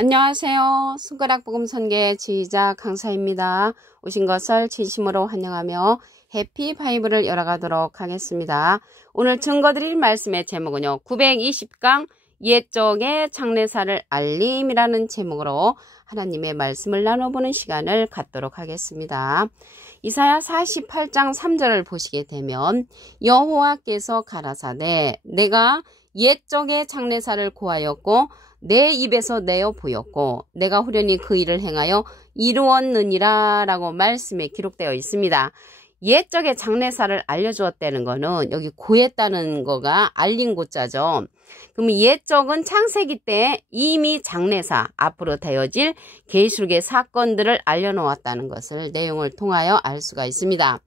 안녕하세요. 손가락 복음 선계 지휘자 강사입니다. 오신 것을 진심으로 환영하며 해피 바이블을 열어가도록 하겠습니다. 오늘 증거드릴 말씀의 제목은요. 920강 옛적의 장례사를 알림이라는 제목으로 하나님의 말씀을 나눠보는 시간을 갖도록 하겠습니다. 이사야 48장 3절을 보시게 되면 여호와께서 가라사대 내가 옛적의 장례사를 고하였고 내 입에서 내어 보였고 내가 후련히 그 일을 행하여 이루었느니라 라고 말씀에 기록되어 있습니다. 옛적의 장례사를 알려주었다는 거는 여기 고했다는 거가 알린 고자죠. 그럼 옛적은 창세기 때 이미 장례사 앞으로 되어질 계시록의 사건들을 알려놓았다는 것을 내용을 통하여 알 수가 있습니다.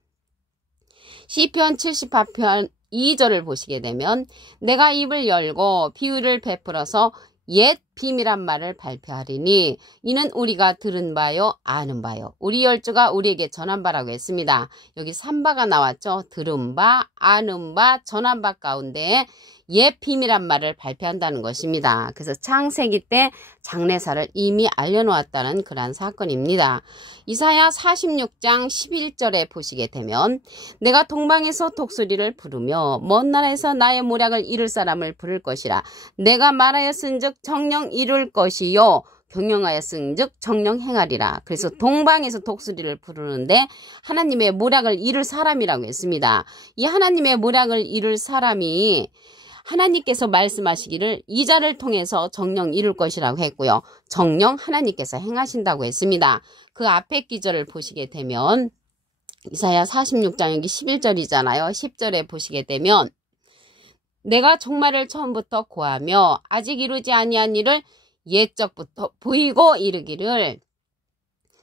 시편 78편 2절을 보시게 되면 내가 입을 열고 비유를 베풀어서 옛 비밀한 말을 발표하리니 이는 우리가 들은 바요 아는 바요 우리 열조가 우리에게 전한 바라고 했습니다. 여기 3바가 나왔죠. 들은 바, 아는 바, 전한 바 가운데 옛 비밀한 말을 발표한다는 것입니다. 그래서 창세기 때 장례사를 이미 알려놓았다는 그러한 사건입니다. 이사야 46장 11절에 보시게 되면 내가 동방에서 독수리를 부르며 먼 나라에서 나의 모략을 이룰 사람을 부를 것이라. 내가 말하였은즉 정령 이룰 것이요 경영하였은즉 정령 행하리라. 그래서 동방에서 독수리를 부르는데 하나님의 모략을 이룰 사람이라고 했습니다. 이 하나님의 모략을 이룰 사람이 하나님께서 말씀하시기를 이 자를 통해서 정령 이룰 것이라고 했고요. 정령 하나님께서 행하신다고 했습니다. 그 앞에 기절을 보시게 되면 이사야 46장 여기 11절이잖아요. 10절에 보시게 되면 내가 종말을 처음부터 고하며 아직 이루지 아니한 일을 옛적부터 보이고 이르기를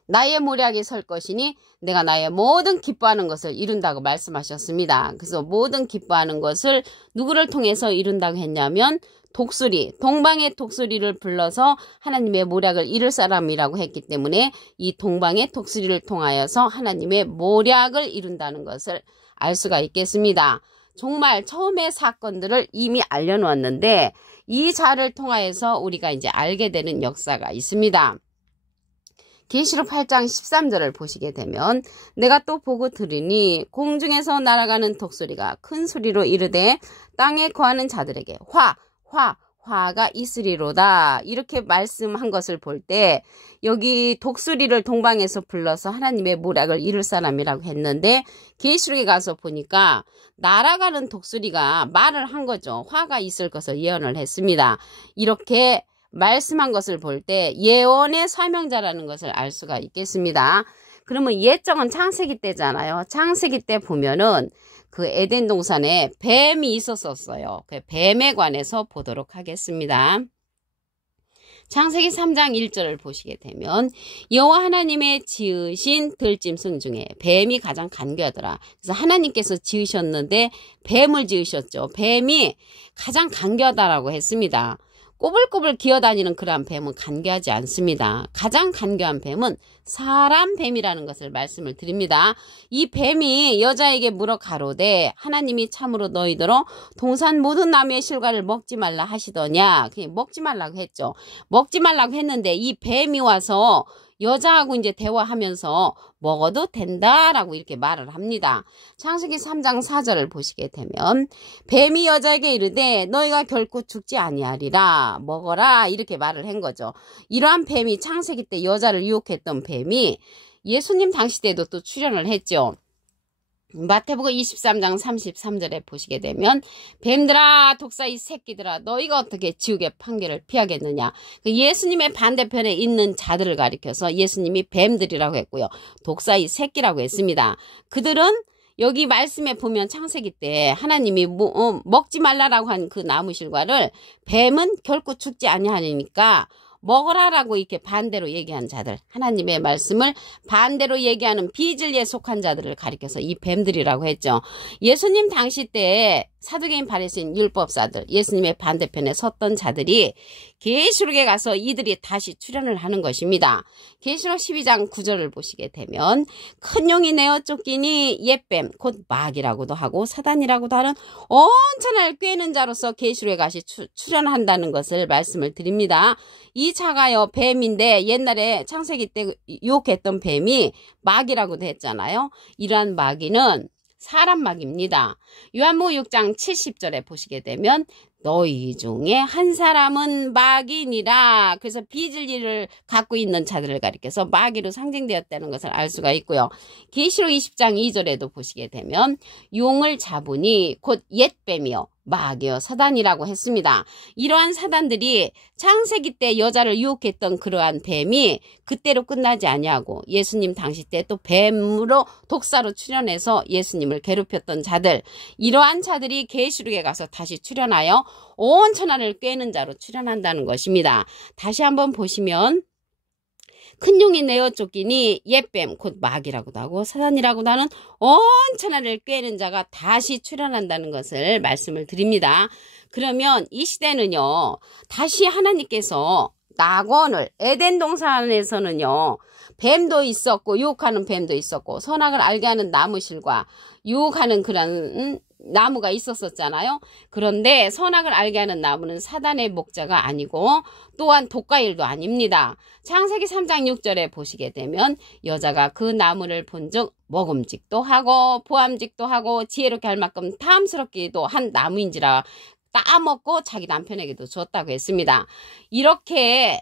나의 모략이 설 것이니 내가 나의 모든 기뻐하는 것을 이룬다고 말씀하셨습니다. 그래서 모든 기뻐하는 것을 누구를 통해서 이룬다고 했냐면 독수리, 동방의 독수리를 불러서 하나님의 모략을 이룰 사람이라고 했기 때문에 이 동방의 독수리를 통하여서 하나님의 모략을 이룬다는 것을 알 수가 있겠습니다. 정말 처음의 사건들을 이미 알려놓았는데 이 자를 통하여서 우리가 이제 알게 되는 역사가 있습니다. 계시록 8장 13절을 보시게 되면 내가 또 보고 들으니 공중에서 날아가는 독수리가 큰 소리로 이르되 땅에 거하는 자들에게 화가 있으리로다. 이렇게 말씀한 것을 볼 때 여기 독수리를 동방에서 불러서 하나님의 모략을 이룰 사람이라고 했는데 계시록에 가서 보니까 날아가는 독수리가 말을 한 거죠. 화가 있을 것을 예언을 했습니다. 이렇게 말씀한 것을 볼 때 예언의 사명자라는 것을 알 수가 있겠습니다. 그러면 옛적은 창세기 때잖아요. 창세기 때 보면은 그 에덴 동산에 뱀이 있었어요. 그 뱀에 관해서 보도록 하겠습니다. 창세기 3장 1절을 보시게 되면 여호와 하나님의 지으신 들짐승 중에 뱀이 가장 간교하더라. 그래서 하나님께서 지으셨는데 뱀을 지으셨죠. 뱀이 가장 간교하다라고 했습니다. 꼬불꼬불 기어다니는 그러한 뱀은 간교하지 않습니다. 가장 간교한 뱀은 사람 뱀이라는 것을 말씀을 드립니다. 이 뱀이 여자에게 물어 가로되 하나님이 참으로 너희더러 동산 모든 나무의 실과를 먹지 말라 하시더냐. 그냥 먹지 말라고 했죠. 먹지 말라고 했는데 이 뱀이 와서 여자하고 이제 대화하면서 먹어도 된다라고 이렇게 말을 합니다. 창세기 3장 4절을 보시게 되면 뱀이 여자에게 이르되 너희가 결코 죽지 아니하리라 먹어라 이렇게 말을 한 거죠. 이러한 뱀이 창세기 때 여자를 유혹했던 뱀이 예수님 당시 때도 또 출현을 했죠. 마태복음 23장 33절에 보시게 되면 뱀들아 독사의 새끼들아 너희가 어떻게 지옥의 판결을 피하겠느냐. 예수님의 반대편에 있는 자들을 가리켜서 예수님이 뱀들이라고 했고요. 독사의 새끼라고 했습니다. 그들은 여기 말씀에 보면 창세기 때 하나님이 먹지 말라라고 한 그 나무실과를 뱀은 결코 죽지 아니하니까 먹어라라고 이렇게 반대로 얘기한 자들, 하나님의 말씀을 반대로 얘기하는 비진리에 속한 자들을 가리켜서 이 뱀들이라고 했죠. 예수님 당시 때 사두개인 바리새인 율법사들, 예수님의 반대편에 섰던 자들이 계시록에 가서 이들이 다시 출현을 하는 것입니다. 계시록 12장 9절을 보시게 되면 큰 용이 내어 쫓기니 옛뱀 곧 마귀라고도 하고 사단이라고도 하는 온천을 꿰는 자로서 계시록에 다시 출현한다는 것을 말씀을 드립니다. 이 자가요 뱀인데 옛날에 창세기 때 유혹했던 뱀이 마귀라고도 했잖아요. 이러한 마귀는 사람 마귀입니다. 요한복음 6장 70절에 보시게 되면 너희 중에 한 사람은 마귀니라. 그래서 비진리를 갖고 있는 자들을 가리켜서 마귀로 상징되었다는 것을 알 수가 있고요. 계시록 20장 2절에도 보시게 되면 용을 잡으니 곧 옛뱀이요 마귀요 사단이라고 했습니다. 이러한 사단들이 창세기 때 여자를 유혹했던 그러한 뱀이 그때로 끝나지 아니하고 예수님 당시 때 또 뱀으로 독사로 출현해서 예수님을 괴롭혔던 자들, 이러한 자들이 계시록에 가서 다시 출현하여 온 천하를 꿰는 자로 출현한다는 것입니다. 다시 한번 보시면 큰 용이 내어 쫓기니 옛뱀 곧 마귀라고도 하고 사단이라고도 하는 온 천하를 꿰는 자가 다시 출현한다는 것을 말씀을 드립니다. 그러면 이 시대는요 다시 하나님께서 낙원을 에덴 동산에서는요 뱀도 있었고 유혹하는 뱀도 있었고 선악을 알게 하는 나무실과 유혹하는 그런 나무가 있었잖아요. 그런데 선악을 알게 하는 나무는 사단의 목자가 아니고 또한 독과일도 아닙니다. 창세기 3장 6절에 보시게 되면 여자가 그 나무를 본즉 먹음직도 하고 보암직도 하고 지혜롭게 할 만큼 탐스럽기도 한 나무인지라 따먹고 자기 남편에게도 줬다고 했습니다. 이렇게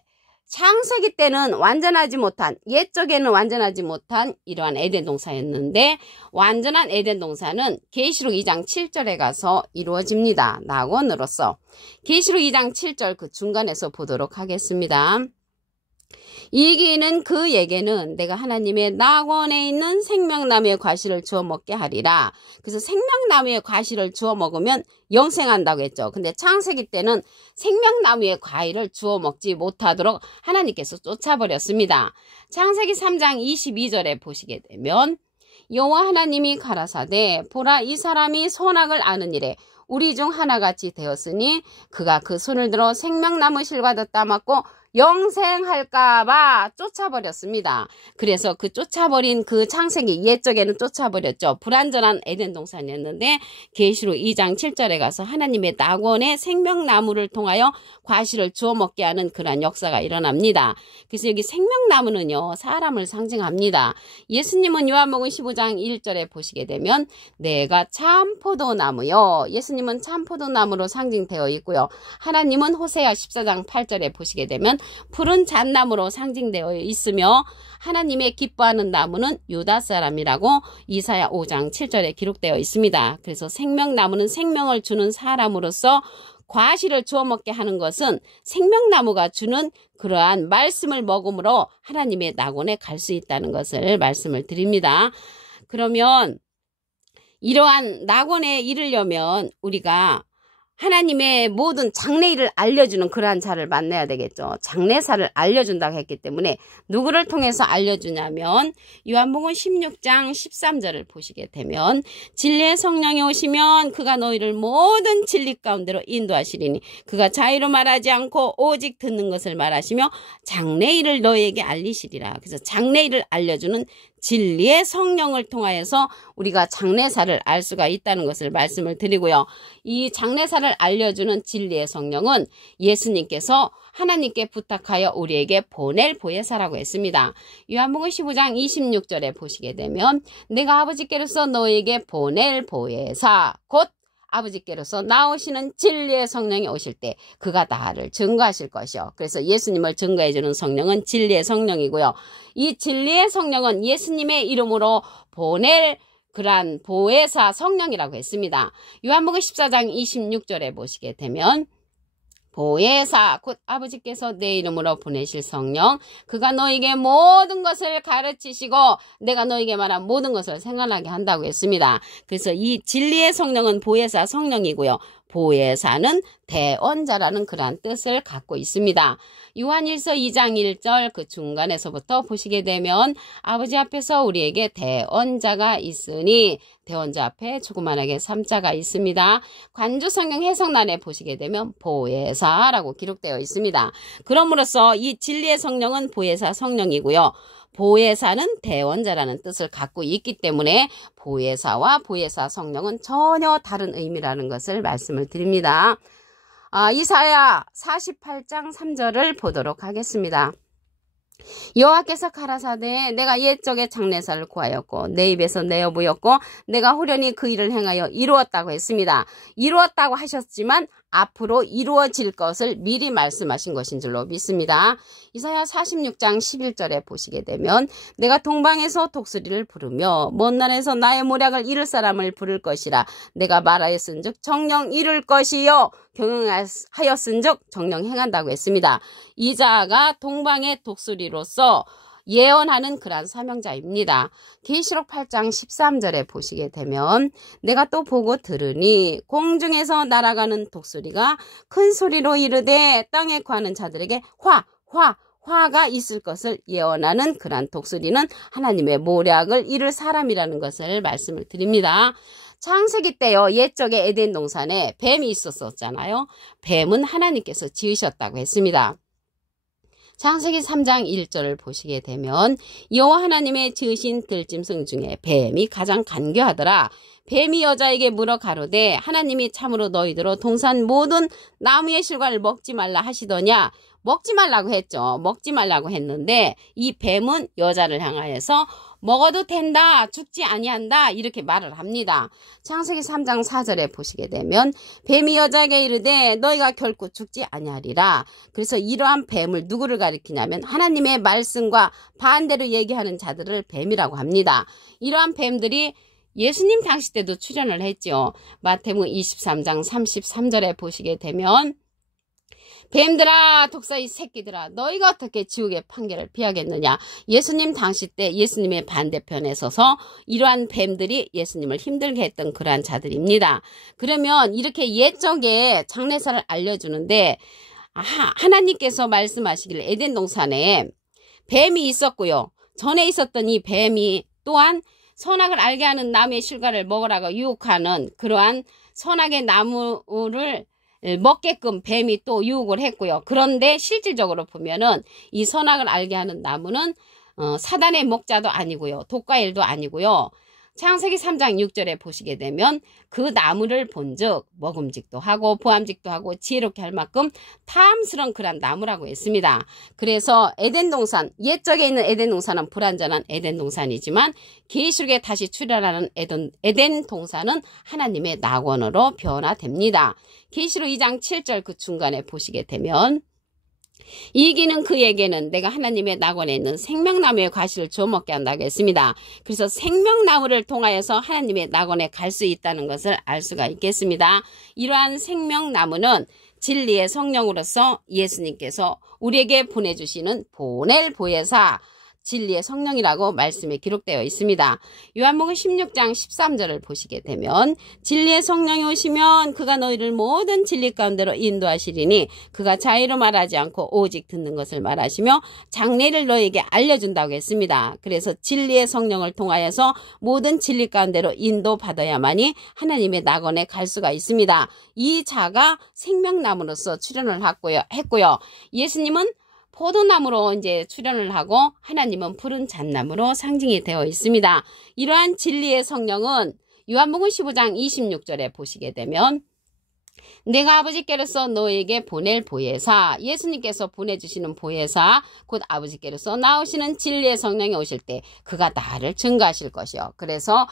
창세기 때는 완전하지 못한, 옛적에는 완전하지 못한 이러한 에덴 동산이었는데 완전한 에덴 동산은 계시록 2장 7절에 가서 이루어집니다. 낙원으로서. 계시록 2장 7절 그 중간에서 보도록 하겠습니다. 이기는 그에게는 내가 하나님의 낙원에 있는 생명나무의 과실을 주워 먹게 하리라. 그래서 생명나무의 과실을 주워 먹으면 영생한다고 했죠. 근데 창세기 때는 생명나무의 과일을 주워 먹지 못하도록 하나님께서 쫓아버렸습니다. 창세기 3장 22절에 보시게 되면 여호와 하나님이 가라사대 보라 이 사람이 선악을 아는 일에 우리 중 하나같이 되었으니 그가 그 손을 들어 생명나무 실과도 따먹고 영생할까봐 쫓아버렸습니다. 그래서 그 쫓아버린 그 창세기 옛적에는 쫓아버렸죠. 불완전한 에덴 동산이었는데 계시록 2장 7절에 가서 하나님의 낙원의 생명나무를 통하여 과실을 주워 먹게 하는 그러한 역사가 일어납니다. 그래서 여기 생명나무는요 사람을 상징합니다. 예수님은 요한복음 15장 1절에 보시게 되면 내가 참 포도나무요. 예수님은 참 포도나무로 상징되어 있고요. 하나님은 호세아 14장 8절에 보시게 되면 푸른 잣나무로 상징되어 있으며 하나님의 기뻐하는 나무는 유다 사람이라고 이사야 5장 7절에 기록되어 있습니다. 그래서 생명나무는 생명을 주는 사람으로서 과실을 주워 먹게 하는 것은 생명나무가 주는 그러한 말씀을 먹음으로 하나님의 낙원에 갈 수 있다는 것을 말씀을 드립니다. 그러면 이러한 낙원에 이르려면 우리가 하나님의 모든 장래일을 알려주는 그러한 자를 만나야 되겠죠. 장래사를 알려준다고 했기 때문에 누구를 통해서 알려주냐면 요한복음 16장 13절을 보시게 되면 진리의 성령이 오시면 그가 너희를 모든 진리 가운데로 인도하시리니 그가 자유로 말하지 않고 오직 듣는 것을 말하시며 장래일을 너희에게 알리시리라. 그래서 장래일을 알려주는 진리의 성령을 통하여서 우리가 장래사를 알 수가 있다는 것을 말씀을 드리고요. 이 장래사를 알려주는 진리의 성령은 예수님께서 하나님께 부탁하여 우리에게 보낼 보혜사라고 했습니다. 요한복음 15장 26절에 보시게 되면 내가 아버지께로서 너에게 보낼 보혜사 곧 아버지께로서 나오시는 진리의 성령이 오실 때 그가 나를 증거하실 것이요. 그래서 예수님을 증거해주는 성령은 진리의 성령이고요. 이 진리의 성령은 예수님의 이름으로 보낼 그러한 보혜사 성령이라고 했습니다. 요한복음 14장 26절에 보시게 되면 보혜사 곧 아버지께서 내 이름으로 보내실 성령 그가 너에게 모든 것을 가르치시고 내가 너에게 말한 모든 것을 생각나게 한다고 했습니다. 그래서 이 진리의 성령은 보혜사 성령이고요. 보혜사는 대언자라는 그러한 뜻을 갖고 있습니다. 요한일서 2장 1절 그 중간에서부터 보시게 되면 아버지 앞에서 우리에게 대언자가 있으니 대언자 앞에 조그만하게 3자가 있습니다. 관조성경 해석란에 보시게 되면 보혜사라고 기록되어 있습니다. 그럼으로써 이 진리의 성령은 보혜사 성령이고요. 보혜사는 대언자라는 뜻을 갖고 있기 때문에 보혜사와 보혜사 성령은 전혀 다른 의미라는 것을 말씀을 드립니다. 이사야 48장 3절을 보도록 하겠습니다. 여호와께서 가라사대 내가 옛적에 장래사를 구하였고 내 입에서 내어 보였고 내가 호련히 그 일을 행하여 이루었다고 했습니다. 이루었다고 하셨지만 앞으로 이루어질 것을 미리 말씀하신 것인 줄로 믿습니다. 이사야 46장 11절에 보시게 되면 내가 동방에서 독수리를 부르며 먼 날에서 나의 모략을 이룰 사람을 부를 것이라. 내가 말하였은즉 정령 이룰 것이요 경영하였은즉 정령 행한다고 했습니다. 이자가 동방의 독수리로서 예언하는 그러한 사명자입니다. 계시록 8장 13절에 보시게 되면 내가 또 보고 들으니 공중에서 날아가는 독수리가 큰 소리로 이르되 땅에 거하는 자들에게 화가 있을 것을 예언하는 그러한 독수리는 하나님의 모략을 이룰 사람이라는 것을 말씀을 드립니다. 창세기 때요 옛적에 에덴 동산에 뱀이 있었잖아요. 뱀은 하나님께서 지으셨다고 했습니다. 창세기 3장 1절을 보시게 되면 여호와 하나님의 지으신 들짐승 중에 뱀이 가장 간교하더라. 뱀이 여자에게 물어 가로되 하나님이 참으로 너희들로 동산 모든 나무의 실과를 먹지 말라 하시더냐. 먹지 말라고 했죠. 먹지 말라고 했는데 이 뱀은 여자를 향하여서 먹어도 된다, 죽지 아니한다 이렇게 말을 합니다. 창세기 3장 4절에 보시게 되면 뱀이 여자에게 이르되 너희가 결코 죽지 아니하리라. 그래서 이러한 뱀을 누구를 가리키냐면 하나님의 말씀과 반대로 얘기하는 자들을 뱀이라고 합니다. 이러한 뱀들이 예수님 당시 때도 출현을 했죠. 마태복음 23장 33절에 보시게 되면 뱀들아 독사의 새끼들아 너희가 어떻게 지옥의 판결을 피하겠느냐. 예수님 당시 때 예수님의 반대편에 서서 이러한 뱀들이 예수님을 힘들게 했던 그러한 자들입니다. 그러면 이렇게 옛적에 장래사를 알려주는데 하나님께서 말씀하시길 에덴 동산에 뱀이 있었고요. 전에 있었던 이 뱀이 또한 선악을 알게 하는 나무의 실과를 먹으라고 유혹하는 그러한 선악의 나무를 먹게끔 뱀이 또 유혹을 했고요. 그런데 실질적으로 보면은 이 선악을 알게 하는 나무는 사단의 목자도 아니고요. 독과일도 아니고요. 창세기 3장 6절에 보시게 되면 그 나무를 본즉 먹음직도 하고 보암직도 하고 지혜롭게 할 만큼 탐스러운 그런 나무라고 했습니다. 그래서 에덴 동산, 옛적에 있는 에덴 동산은 불완전한 에덴 동산이지만 계시록에 다시 출현하는 에덴 동산은 하나님의 낙원으로 변화됩니다. 계시록 2장 7절 그 중간에 보시게 되면 이기는 그에게는 내가 하나님의 낙원에 있는 생명나무의 과실을 주워 먹게 한다고 했습니다. 그래서 생명나무를 통하여서 하나님의 낙원에 갈 수 있다는 것을 알 수가 있겠습니다. 이러한 생명나무는 진리의 성령으로서 예수님께서 우리에게 보내주시는 보낼 보혜사 진리의 성령이라고 말씀에 기록되어 있습니다. 요한복음 16장 13절을 보시게 되면 진리의 성령이 오시면 그가 너희를 모든 진리 가운데로 인도하시리니 그가 자의로 말하지 않고 오직 듣는 것을 말하시며 장래를 너희에게 알려준다고 했습니다. 그래서 진리의 성령을 통하여서 모든 진리 가운데로 인도받아야만이 하나님의 낙원에 갈 수가 있습니다. 이 자가 생명나무로서 출현을 했고요. 예수님은 포도나무로 이제 출현을 하고 하나님은 푸른 잣나무로 상징이 되어 있습니다. 이러한 진리의 성령은 요한복음 15장 26절에 보시게 되면 내가 아버지께로서 너에게 보낼 보혜사, 예수님께서 보내주시는 보혜사, 곧 아버지께로서 나오시는 진리의 성령이 오실 때 그가 나를 증거하실 것이요. 그래서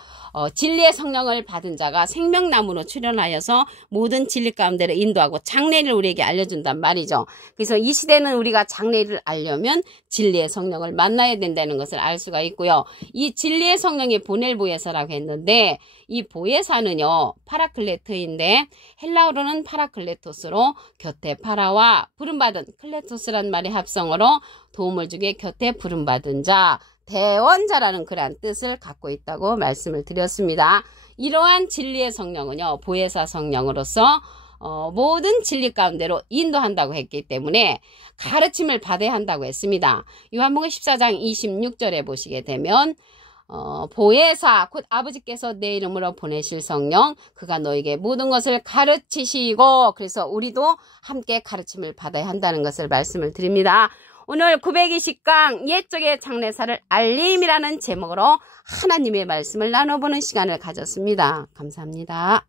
진리의 성령을 받은 자가 생명나무로 출현하여서 모든 진리 가운데로 인도하고 장래를 우리에게 알려준단 말이죠. 그래서 이 시대는 우리가 장래를 알려면 진리의 성령을 만나야 된다는 것을 알 수가 있고요. 이 진리의 성령이 보낼 보혜사라고 했는데 이 보혜사는요 파라클레트인데 헬라어로는 파라클레토스로 곁에 파라와 부름받은 클레토스란 말의 합성어로 도움을 주게 곁에 부름받은 자, 대원자라는 그러한 뜻을 갖고 있다고 말씀을 드렸습니다. 이러한 진리의 성령은요 보혜사 성령으로서 모든 진리 가운데로 인도한다고 했기 때문에 가르침을 받아야 한다고 했습니다. 요한복음 14장 26절에 보시게 되면 보혜사 곧 아버지께서 내 이름으로 보내실 성령 그가 너에게 모든 것을 가르치시고, 그래서 우리도 함께 가르침을 받아야 한다는 것을 말씀을 드립니다. 오늘 920강 옛적의 장래사를 알림이라는 제목으로 하나님의 말씀을 나눠보는 시간을 가졌습니다. 감사합니다.